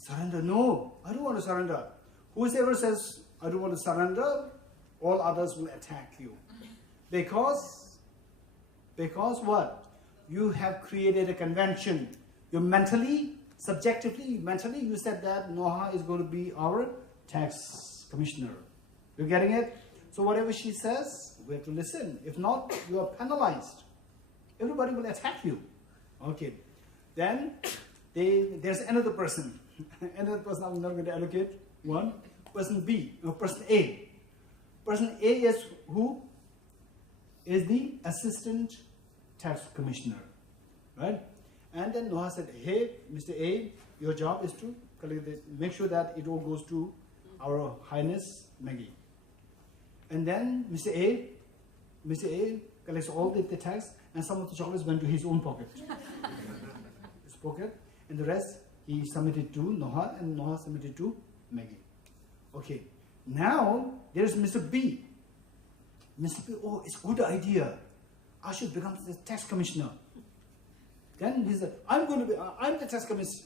Surrender? No, I don't want to surrender. Whoever says, I don't want to surrender, all others will attack you. Because what? You have created a convention. You subjectively, you said that Noha is going to be our tax commissioner. You're getting it? So whatever she says, we have to listen. If not, you are penalized. Everybody will attack you. Okay. Then there's another person. Another person I'm not going to allocate. One. Person B. No, person A. Person A is who? Is the assistant tax commissioner. Right? And then Noah said, hey, Mr. A, your job is to make sure that it all goes to our Highness Maggie. And then Mr. A collects all the tax, and some of the chocolates went to his own pocket. His pocket. And the rest he submitted to Noah, and Noah submitted to Maggie. Okay. Now there is Mr. B. Mr. B, oh, it's a good idea. I should become the tax commissioner. Then he said, I'm the tax commissioner.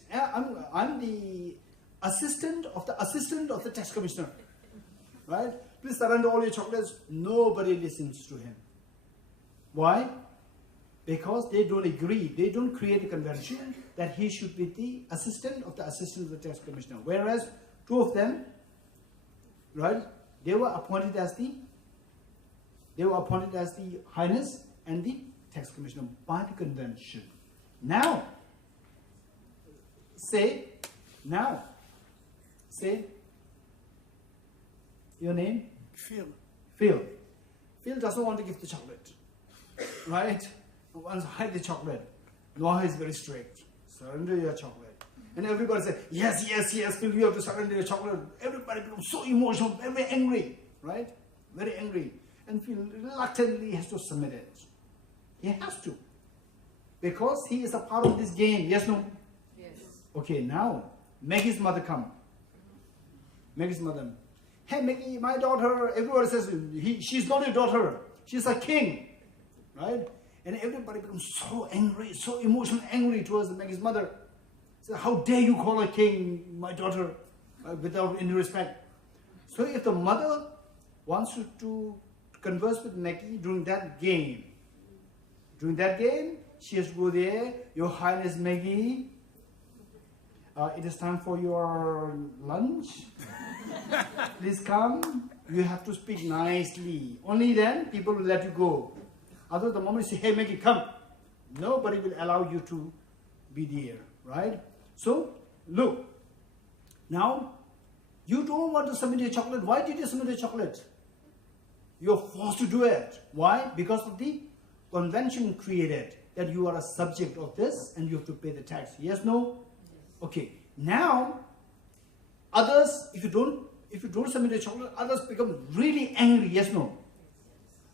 I'm the assistant of the tax commissioner. Right? Please surrender all your chocolates. Nobody listens to him. Why? Because they don't agree. They don't create a convention that he should be the assistant of the tax commissioner. Whereas two of them, right, they were appointed as the Highness and the tax commissioner by the convention. Now, say your name? Phil. Phil. Phil doesn't want to give the chocolate. Right? He wants to hide the chocolate. Noah is very strict. Surrender your chocolate. And everybody says, yes, Phil, you have to surrender your chocolate. Everybody becomes so emotional, very angry. Right? Very angry. And Phil reluctantly has to submit it. He has to. Because he is a part of this game. Yes, no? Yes. Okay, now, Maggie's mother come. Maggie's mother. Hey, Maggie, my daughter, everybody says, she's not your daughter. She's a king. Right? And everybody becomes so angry, so emotional, angry towards Maggie's mother. So how dare you call a king my daughter without any respect? So if the mother wants you to converse with Maggie during that game, she has to go there. Your Highness Maggie, it is time for your lunch. Please come. You have to speak nicely. Only then people will let you go. Otherwise, the moment you say, hey Maggie, come, nobody will allow you to be there. Right? So, look. Now, you don't want to submit your chocolate. Why did you submit your chocolate? You're forced to do it. Why? Because of the convention created that you are a subject of this and you have to pay the tax. Yes, no? Okay. Now, others, if you don't submit your chocolate, others become really angry. Yes, no?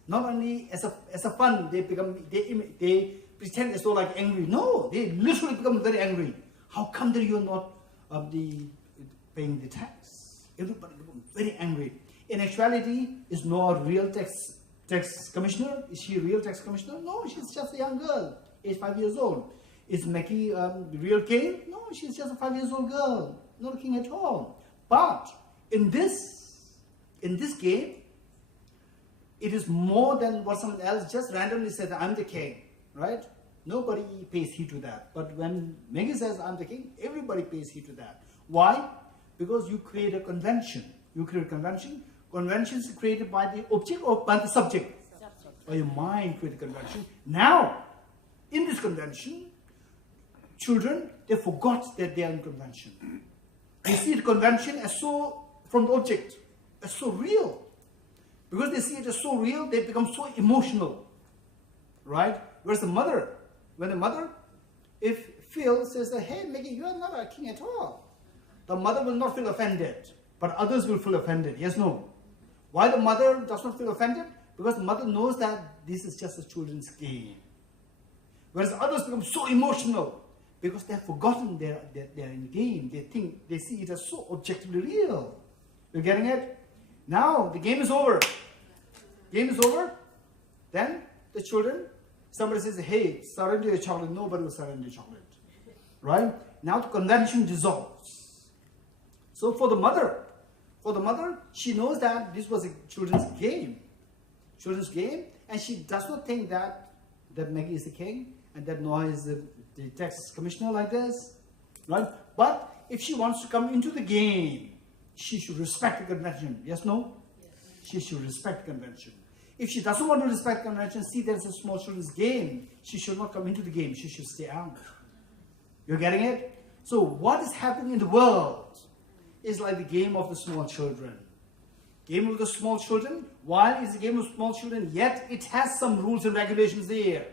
Not only as a fun, they pretend as though like angry. No, they literally become very angry. How come that you are not paying the tax? Everybody becomes very angry. In actuality, is Noah a real tax commissioner? Is she a real tax commissioner? No, she's just a young girl, age 5 years old. Is Maggie the real king? No, she's just a 5 years old girl, not a king at all. But in this game, it is more than what someone else just randomly said, I'm the king, right? Nobody pays heed to that. But when Maggie says, I'm the king, everybody pays heed to that. Why? Because you create a convention. You create a convention. Conventions created by the object or by the subject? By your mind create a convention. Now, in this convention, children, they forgot that they are in convention. They see the convention as so, from the object, as so real. Because they see it as so real, they become so emotional. Right? Whereas the mother, if Phil says that, hey, Maggie, you are not a king at all, the mother will not feel offended, but others will feel offended. Yes, no? Why the mother does not feel offended? Because the mother knows that this is just a children's game. Whereas others become so emotional because they have forgotten they're in the game. They see it as so objectively real. You're getting it? Now the game is over. Game is over. Then the children, somebody says, hey, surrender your chocolate. Nobody will surrender your chocolate. Right? Now the convention dissolves. So for the mother, she knows that this was a children's game, and she does not think that Maggie is the king and that Noah is the tax commissioner like this, right? But if she wants to come into the game, she should respect the convention. Yes, no? Yes. She should respect the convention. If she doesn't want to respect the convention, see there's a small children's game, she should not come into the game. She should stay out. You're getting it? So what is happening in the world is like the game of the small children. Game of the small children, while it's a game of small children, yet it has some rules and regulations there.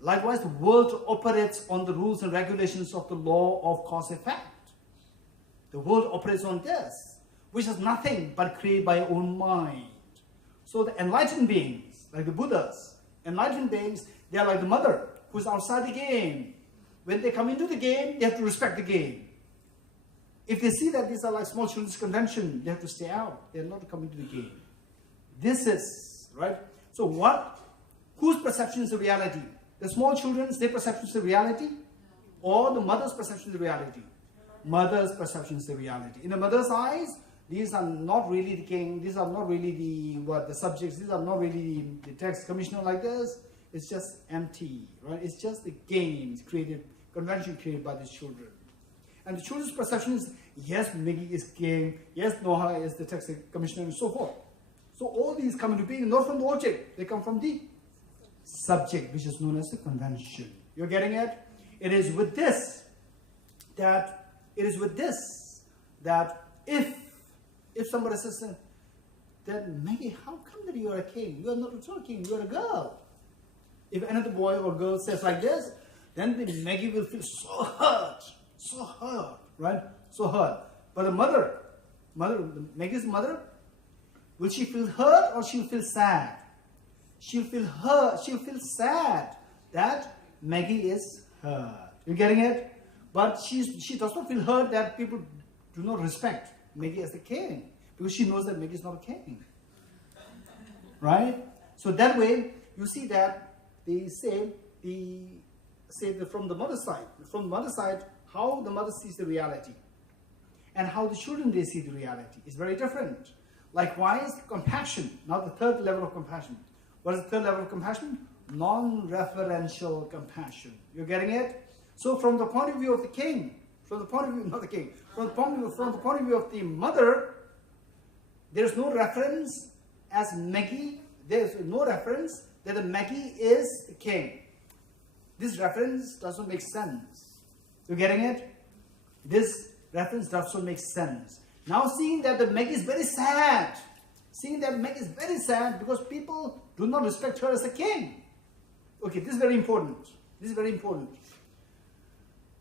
Likewise, the world operates on the rules and regulations of the law of cause-effect. The world operates on this, which is nothing but created by your own mind. So the enlightened beings, like the Buddhas, enlightened beings, they are like the mother who's outside the game. When they come into the game, they have to respect the game. If they see that these are like small children's convention, they have to stay out. They are not coming to the game. This is, right? So whose perception is the reality? The small children's, their perception is the reality? Or the mother's perception is the reality? Mother's perception is the reality. In the mother's eyes, these are not really the king, these are not really the subjects, these are not really the tax commissioner like this. It's just empty, right? It's just the games created, convention created by these children. And the children's perception is, yes, Maggie is king, yes, Noah is the tax commissioner, and so forth. So all these come into being not from the object, they come from the subject, which is known as the convention. You're getting it? It is with this that if somebody says that, Maggie, how come that you are a king? You are not a king, you are a girl. If another boy or girl says like this, then Maggie will feel so hurt, right? So hurt. But the Maggie's mother, will she feel hurt or she'll feel sad? She'll feel hurt, she'll feel sad that Maggie is hurt. You getting it? But she does not feel hurt that people do not respect Maggie as the king, because she knows that Maggie is not a king. Right? So that way, you see that they say that from the mother's side, how the mother sees the reality and how the children they see the reality is very different. Likewise, compassion. Now the third level of compassion. What is the third level of compassion? Non-referential compassion. You're getting it? So from the point of view of the king, from the point of view of the mother, there's no reference as Maggie. There's no reference that the Maggie is the king. This reference doesn't make sense. You getting it? This reference doesn't make sense. Now seeing that the Maggie is very sad, because people do not respect her as a king. Okay, this is very important.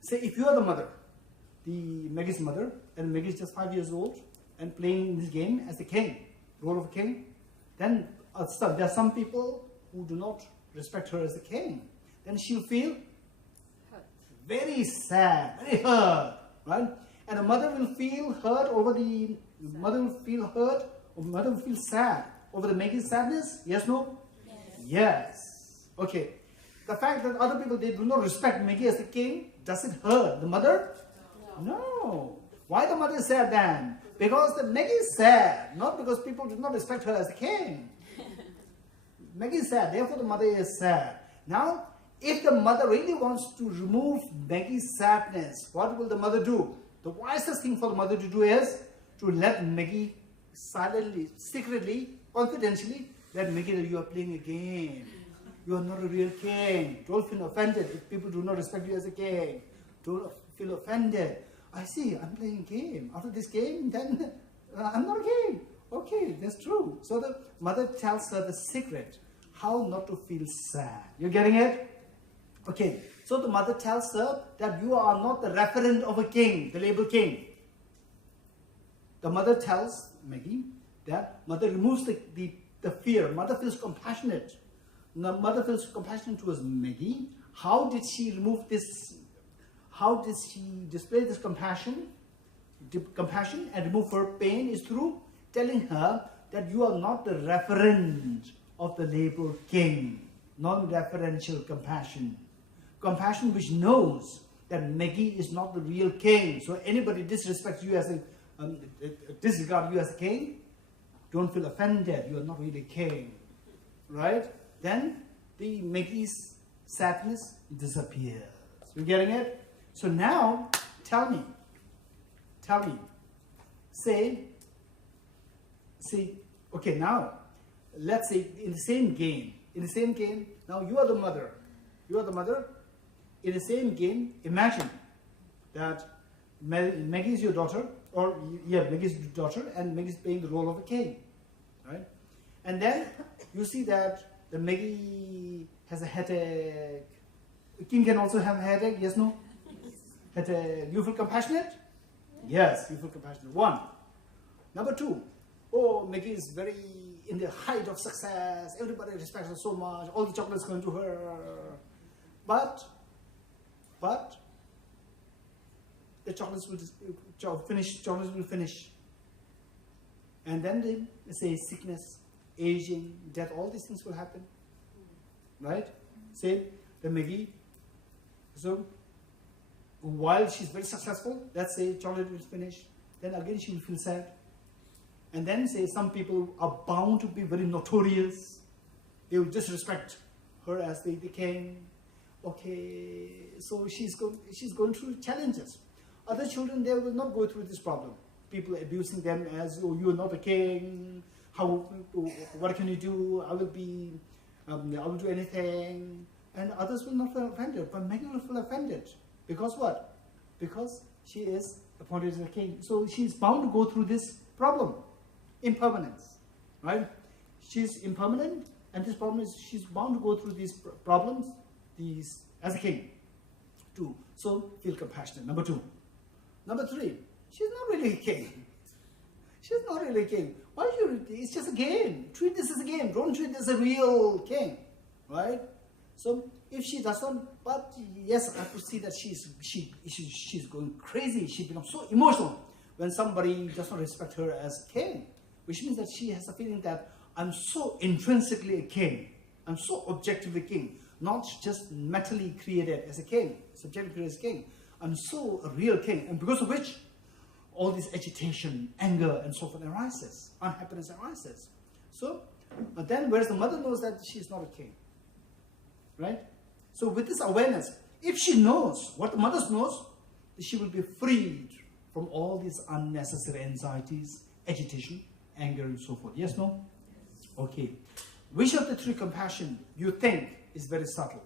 Say if you are the mother, the Maggie's mother, and Maggie is just 5 years old and playing this game as the king, role of a king, then there are some people who do not respect her as the king. Then she'll feel very sad, very hurt, right? And the mother will feel hurt mother will feel sad over the Maggie's sadness. Yes, no? Yes. Okay. The fact that other people, they do not respect Maggie as the king, does it hurt the mother? No. Why the mother is sad then? Because the Maggie is sad, not because people do not respect her as the king. Maggie is sad, therefore the mother is sad. Now, if the mother really wants to remove Maggie's sadness, what will the mother do? The wisest thing for the mother to do is to let Maggie silently, secretly, confidentially, let Maggie know you are playing a game. You are not a real king. Don't feel offended if people do not respect you as a king. Don't feel offended. I see, I'm playing a game. After this game, then I'm not a king. Okay, that's true. So the mother tells her the secret, how not to feel sad. You're getting it? Okay, so the mother tells her that you are not the referent of a king, the label king. The mother tells Maggie that mother removes the fear. Mother feels compassionate. The mother feels compassionate towards Maggie. How did she remove this? How did she display this compassion and remove her pain? Is through telling her that you are not the referent of the label king. Non-referential compassion. Compassion which knows that Maggie is not the real king. So anybody disrespects you as a disregard you as a king, don't feel offended, you are not really king, right? Then the Maggie's sadness disappears. You getting it? So now, tell me, say, okay, now, let's say in the same game, now you are the mother, in the same game, imagine that Maggie is your daughter, or Maggie's daughter, and Maggie's playing the role of a king, right? And then you see that the Maggie has a headache. A king can also have a headache, yes, no? Headache. You feel compassionate? Yes, you feel compassionate. One. Number two, oh, Maggie is very in the height of success. Everybody respects her so much. All the chocolates going to her. But the chocolates will finish. And then they say sickness, aging, death, all these things will happen. Right? Say the Maggie. So while she's very successful, let's say chocolate will finish, then again she will feel sad. And then say some people are bound to be very notorious. They will disrespect her as the king. Okay, so she's going through challenges. Other children, they will not go through this problem. People abusing them as, oh, you're not a king. What can you do? I will do anything. And others will not feel offended, but Maggie will feel offended. Because what? Because she is appointed as a king. So she's bound to go through this problem. Impermanence, right? She's impermanent, and this problem is she's bound to go through these problems, as a king. Two, so feel compassionate. Number two. Number three, she's not really a king. She's not really a king. Why should it's just a game. Treat this as a game. Don't treat this as a real king, right? So if she doesn't, but yes, I could see that she's going crazy. She becomes so emotional when somebody does not respect her as a king, which means that she has a feeling that I'm so intrinsically a king. I'm so objectively king, not just mentally created as a king, subjectively created as a king. I'm so a real king, and because of which all this agitation, anger, and so forth arises, unhappiness arises. So then whereas the mother knows that she's not a king, right? So with this awareness, if she knows what the mother knows, she will be freed from all these unnecessary anxieties, agitation, anger, and so forth. Yes, no? Yes. Okay. Which of the three compassion you think is very subtle?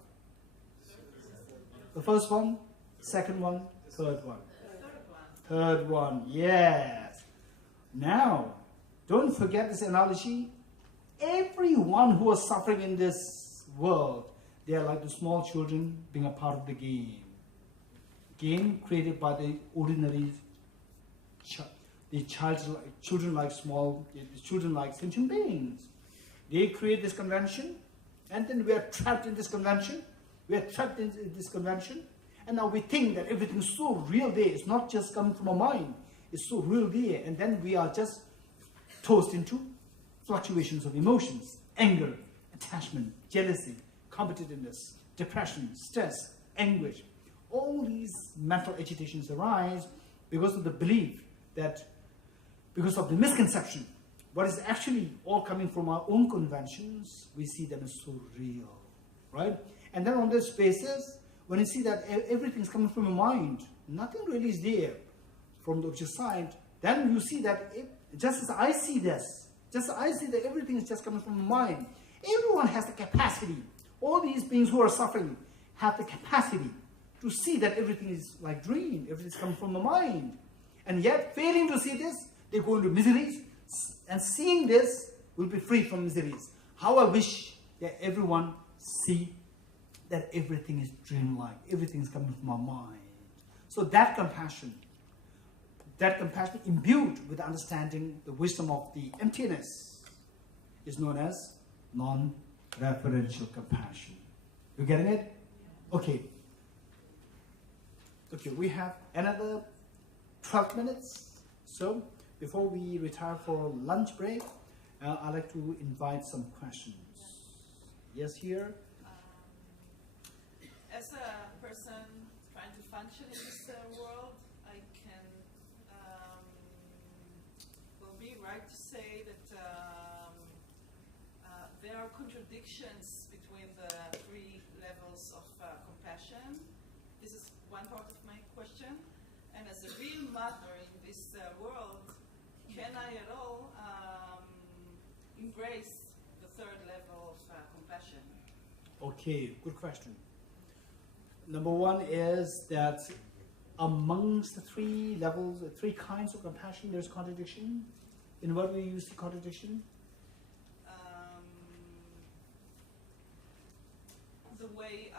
The first one, second one, third one. Third one, yes. Now, don't forget this analogy. Everyone who is suffering in this world, they are like the small children being a part of the game. Game created by the ordinary children like sentient beings. They create this convention, and then we are trapped in this convention. And now we think that everything is so real there. It's not just coming from our mind. It's so real there. And then we are just tossed into fluctuations of emotions, anger, attachment, jealousy, competitiveness, depression, stress, anguish. All these mental agitations arise because of the belief that, because of the misconception, what is actually all coming from our own conventions, we see them as so real, right? And then on this basis, when you see that everything's coming from your mind, nothing really is there from the object side, then you see that just as I see that everything is just coming from the mind. Everyone has the capacity. All these beings who are suffering have the capacity to see that everything is like dream, everything is coming from the mind. And yet, failing to see this, they go into miseries, and seeing this will be free from miseries. How I wish that everyone see that everything is dreamlike, everything is coming from our mind. So that compassion imbued with understanding the wisdom of the emptiness is known as non-referential compassion. You getting it? Okay. Okay, we have another 12 minutes. So before we retire for lunch break, I'd like to invite some questions. Yes, here. As a person trying to function in this world, I can are contradictions between the three levels of compassion? This is one part of my question. And as a real mother in this world, can I at all embrace the third level of compassion? Okay, good question. Number one is that amongst the three levels, three kinds of compassion, there's contradiction. In what way you see contradiction? The way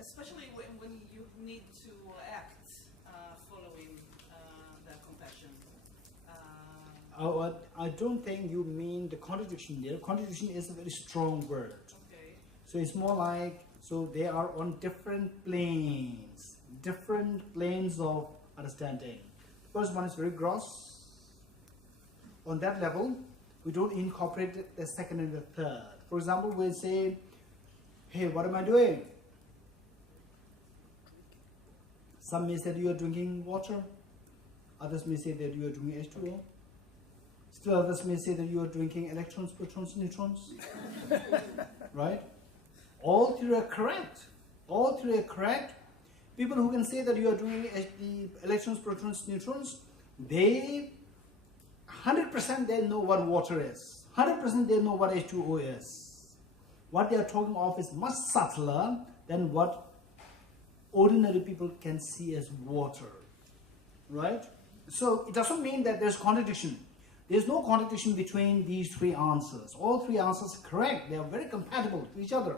especially when you need to act following the compassion. I don't think you mean the contradiction there. Contradiction is a very strong word. Okay. So it's more like, so they are on different planes of understanding. The first one is very gross. On that level, we don't incorporate the second and the third. For example, we say, hey, what am I doing? Some may say that you are drinking water. Others may say that you are drinking H2O. Still others may say that you are drinking electrons, protons, neutrons. Right? All three are correct. All three are correct. People who can say that you are doing the electrons, protons, neutrons, they 100% they know what water is. 100% they know what H2O is. What they are talking of is much subtler than what ordinary people can see as water. Right? So it doesn't mean that there's contradiction. There's no contradiction between these three answers. All three answers are correct. They are very compatible to each other.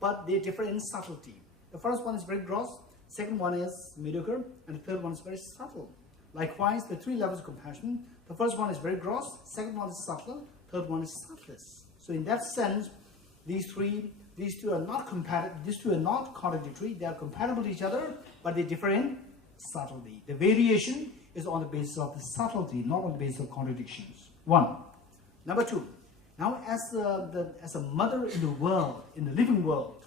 But they differ in subtlety. The first one is very gross. Second one is mediocre. And the third one is very subtle. Likewise, the three levels of compassion. The first one is very gross. Second one is subtle. Third one is subtlest. So in that sense, these two are not compatible. These two are not contradictory. They are compatible to each other, but they differ in subtlety. The variation is on the basis of the subtlety, not on the basis of contradictions. One. Number two. Now, as a mother in the world, in the living world,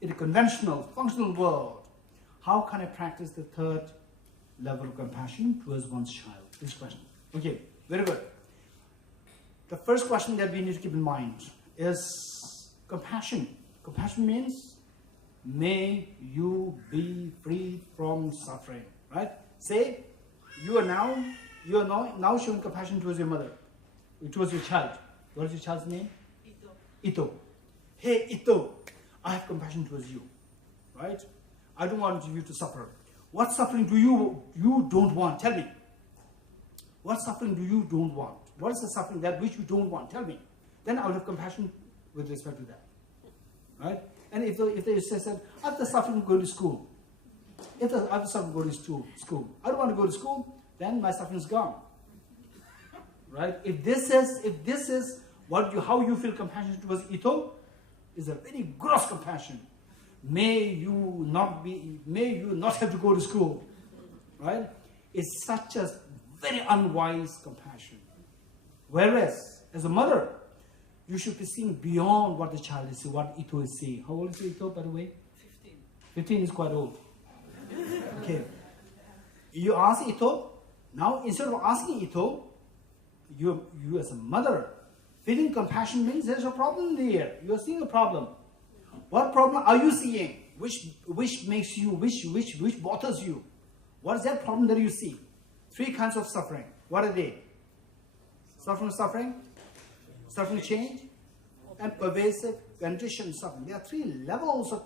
in the conventional, functional world, how can I practice the third level of compassion towards one's child? This question. Okay, very good. The first question that we need to keep in mind is compassion. Compassion means, may you be free from suffering. Right? Say, you are now showing compassion towards your mother, towards your child. What is your child's name? Ito. Ito. Hey, Ito, I have compassion towards you. Right? I don't want you to suffer. What suffering do you don't want? Tell me. What suffering do you don't want? What is the suffering that which you don't want? Tell me. Then I will have compassion with respect to that. Right? And if they said, I have the suffering to go to school. If I have the suffering to go to school, I don't want to go to school, then my suffering is gone. Right? If this is how you feel compassion towards Ito, is a very gross compassion. May you not have to go to school. Right? It's such a very unwise compassion. Whereas, as a mother, you should be seeing beyond what the child is saying, what Ito is saying. How old is Ito, by the way? 15. 15 is quite old. Okay. You ask Ito, now instead of asking Ito, you as a mother, feeling compassion means there's a problem there. You are seeing a problem. What problem are you seeing? Which makes you, which bothers you? What is that problem that you see? Three kinds of suffering. What are they? Suffering, change, and pervasive condition suffering. There are three levels of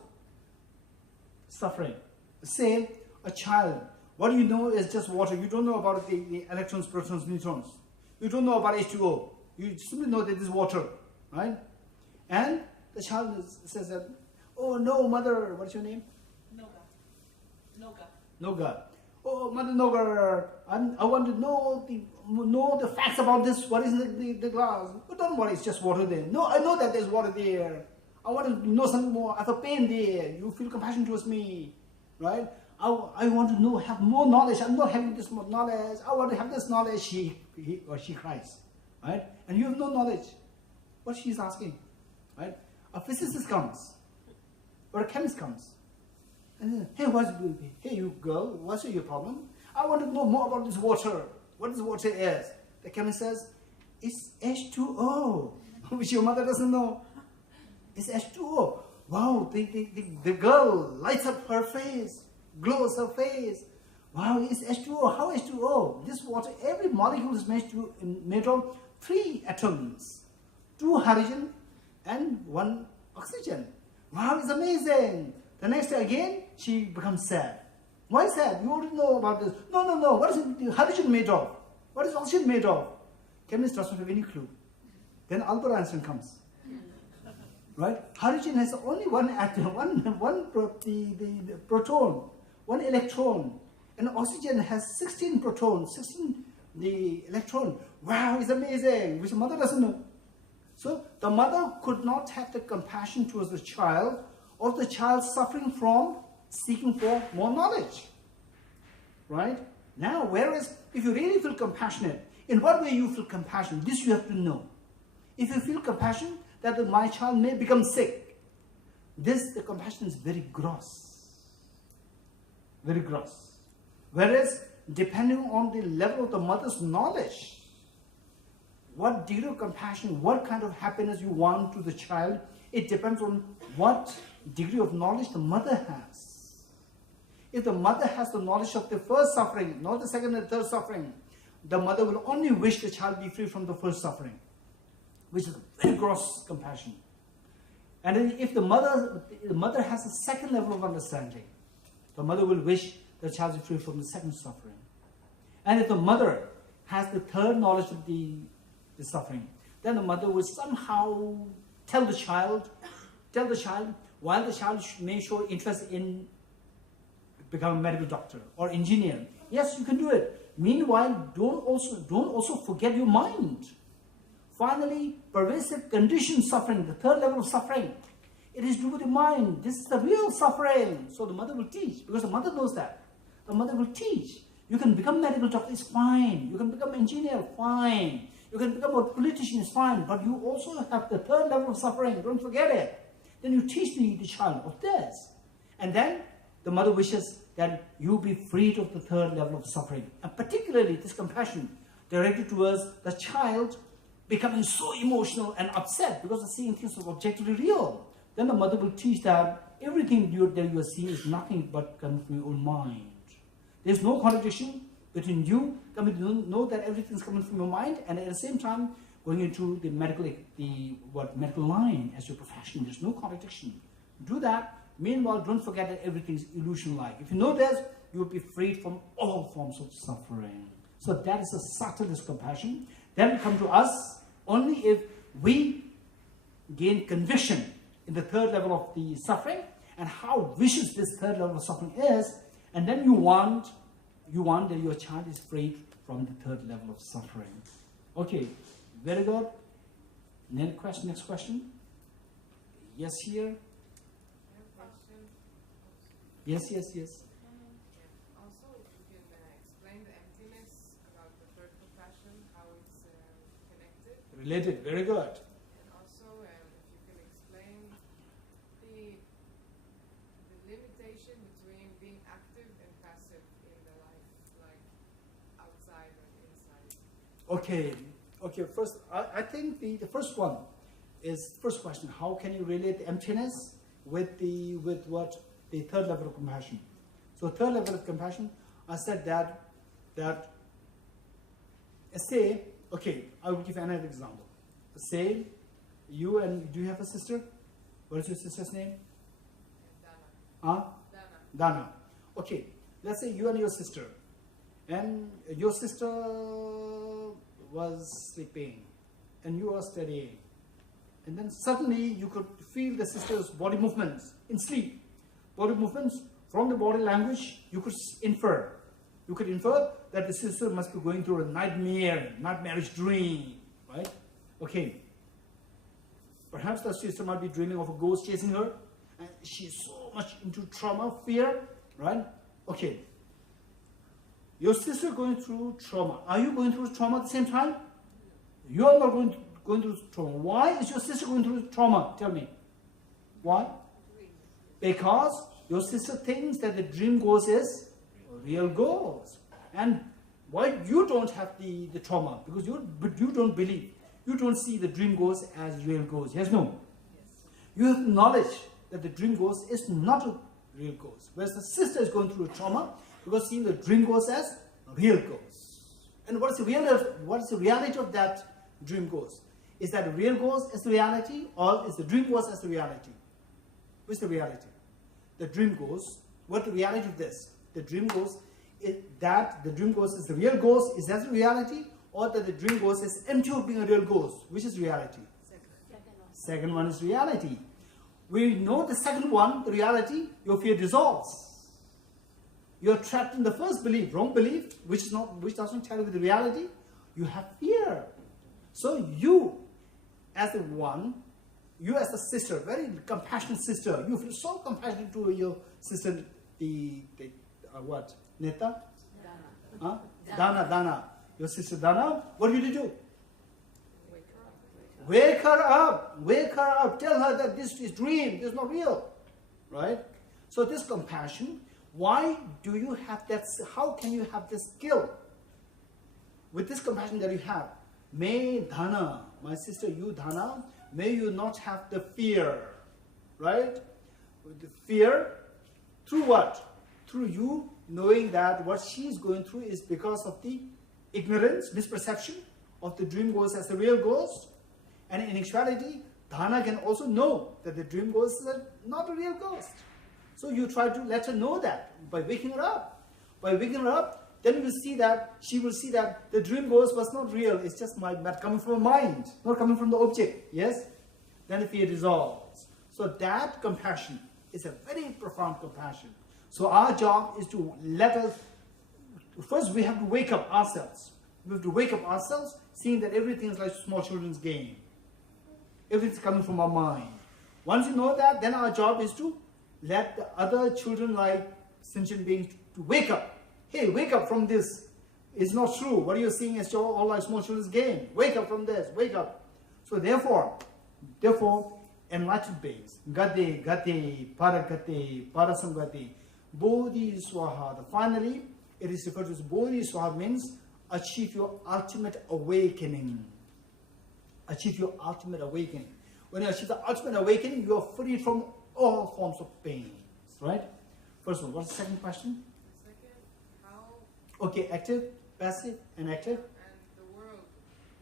suffering. Say, a child, what you know is just water. You don't know about the electrons, protons, neutrons. You don't know about H2O. You simply know that it is water, right? And the child says that, oh no, mother, what's your name? Noga. Oh, Mother Noga, I want to know the facts about this. What is the glass? Oh, don't worry, it's just water there. No, I know that there's water there. I want to know something more. I have a pain there. You feel compassion towards me, right? I want to have more knowledge. I'm not having this more knowledge. I want to have this knowledge. He or she cries, right? And you have no knowledge. What she's asking, right? A physicist comes, or a chemist comes. And then, hey, you girl, what's your problem? I want to know more about this water. What this water is? The chemist says, it's H2O, which your mother doesn't know. It's H2O. Wow, the girl lights up her face, glows her face. Wow, it's H2O. How H2O? This water, every molecule is made of 3 atoms, 2 hydrogen and 1 oxygen. Wow, it's amazing. The next day again, she becomes sad. Why sad? You already know about this. No. What is the hydrogen made of? What is oxygen made of? Chemist doesn't have any clue. Then Albert Einstein comes. Right? Hydrogen has only one atom, the proton, 1 electron. And oxygen has 16 protons, 16 the electron. Wow, it's amazing, which the mother doesn't know. So the mother could not have the compassion towards the child, of the child suffering from seeking for more knowledge. Right? Now, whereas if you really feel compassionate, in what way you feel compassion? This you have to know. If you feel compassion that my child may become sick, the compassion is very gross. Very gross. Whereas, depending on the level of the mother's knowledge, what degree of compassion, what kind of happiness you want to the child, it depends on what degree of knowledge the mother has. If the mother has the knowledge of the first suffering, not the second and third suffering, the mother will only wish the child be free from the first suffering, which is very gross compassion. And then if the mother has a second level of understanding, the mother will wish the child is free from the second suffering. And if the mother has the third knowledge of the suffering, then the mother will somehow tell the child, while the child may show interest in becoming a medical doctor or engineer, yes, you can do it. Meanwhile, don't also forget your mind. Finally, pervasive conditioned suffering, the third level of suffering, it is due with the mind. This is the real suffering. So the mother will teach, because the mother knows that. The mother will teach. You can become medical doctor, it's fine. You can become engineer, fine. You can become a politician, it's fine. But you also have the third level of suffering. Don't forget it. Then you teach the child of this. And then the mother wishes that you be freed of the third level of suffering. And particularly this compassion directed towards the child becoming so emotional and upset because of seeing things so objectively real. Then the mother will teach that everything that you are seeing is nothing but coming from your own mind. There's no contradiction between you coming to know that everything is coming from your mind, and at the same time going into the medical line as your profession. There's no contradiction. Do that. Meanwhile, don't forget that everything is illusion-like. If you know this, you will be freed from all forms of suffering. So that is the subtlest compassion. That will come to us only if we gain conviction in the third level of the suffering and how vicious this third level of suffering is, and then you want that your child is freed from the third level of suffering. Okay, very good. Next question. Yes, here. Yes. Also, if you can explain the emptiness about the third compassion, how it's connected. Related, very good. And also, if you can explain the limitation between being active and passive in the life, like outside and inside. Okay. First, I think the first one is first question. How can you relate the emptiness with the third level of compassion? So third level of compassion, I said that say, okay, I will give another example. Say do you have a sister? What is your sister's name? Dana. Dana. Okay, let's say you and your sister, and your sister was sleeping and you are studying, and then suddenly you could feel the sister's body movements in sleep. Body movements from the body language, you could infer that the sister must be going through a nightmarish dream, right? Okay. Perhaps the sister might be dreaming of a ghost chasing her, and she's so much into trauma, fear, right? Okay. Your sister going through trauma. Are you going through trauma at the same time? You are not going through trauma. Why is your sister going through trauma? Tell me. Why? Because your sister thinks that the dream ghost is a real ghost. And why you don't have the trauma? Because you don't believe. You don't see the dream ghost as real ghost. Yes, no? Yes. You have knowledge that the dream ghost is not a real ghost. Whereas the sister is going through a trauma because seeing the dream ghost as a real ghost. And what is the reality of that dream ghost? Is that a real ghost as the reality, or is the dream ghost as the reality? Which is the reality? The dream ghost. What the reality of this? The dream ghost is that the dream ghost is the real ghost. Is that the reality, or that the dream ghost is empty of being a real ghost? Which is reality? Second one is reality. We know the second one, the reality. Your fear dissolves. You are trapped in the first belief, wrong belief, which doesn't tell you the reality. You have fear. So you, as the one, you as a sister, very compassionate sister, you feel so compassionate to your sister, what? Neta? Dana. Huh? Dana. Your sister Dana. What did you do? Wake her up. Wake her up. Tell her that this is dream. This is not real. Right? So this compassion, why do you have that? How can you have this skill? With this compassion that you have, may Dhana, my sister, you Dhana, may you not have the fear. Right? With the fear, through what? Through you knowing that what she is going through is because of the ignorance, misperception of the dream ghost as the real ghost. And in actuality, Dhana can also know that the dream ghost is not a real ghost. So you try to let her know that by waking her up. By waking her up, then you will see that, she will see that the dream ghost was not real. It's just coming from her mind, not coming from the object. Yes? Then the fear dissolves. So that compassion is a very profound compassion. So our job is to let us, first we have to wake up ourselves. We have to wake up ourselves, seeing that everything is like small children's game. Everything's coming from our mind. Once you know that, then our job is to let the other children, like sentient beings, to wake up. Hey, wake up from this. It's not true. What you're seeing is all like small children's game. Wake up from this. Wake up. So therefore, enlightened beings, gati, paragati, parasangati, bodhi swaha. Finally, it is referred to as bodhi swaha, means achieve your ultimate awakening. Achieve your ultimate awakening. When you achieve the ultimate awakening, you are free from all forms of pain. Right? First one, what's the second question? The second, how... Okay, active, passive, and active. And the world,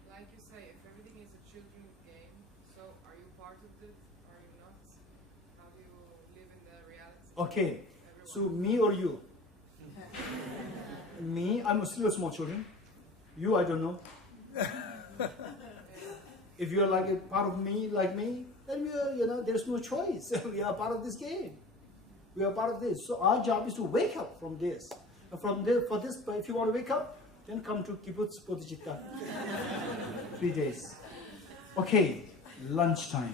like you say, if everything is a children's game, so are you part of it? Are you not? How do you live in the reality? Okay, so me or you? Me, I'm still a small children. You, I don't know. If you're like a part of me, like me, then we are, there's no choice. We are part of this game. We are part of this. So our job is to wake up from this. If you want to wake up, then come to Kibbutz Bodhicitta. 3 days. Okay, lunchtime.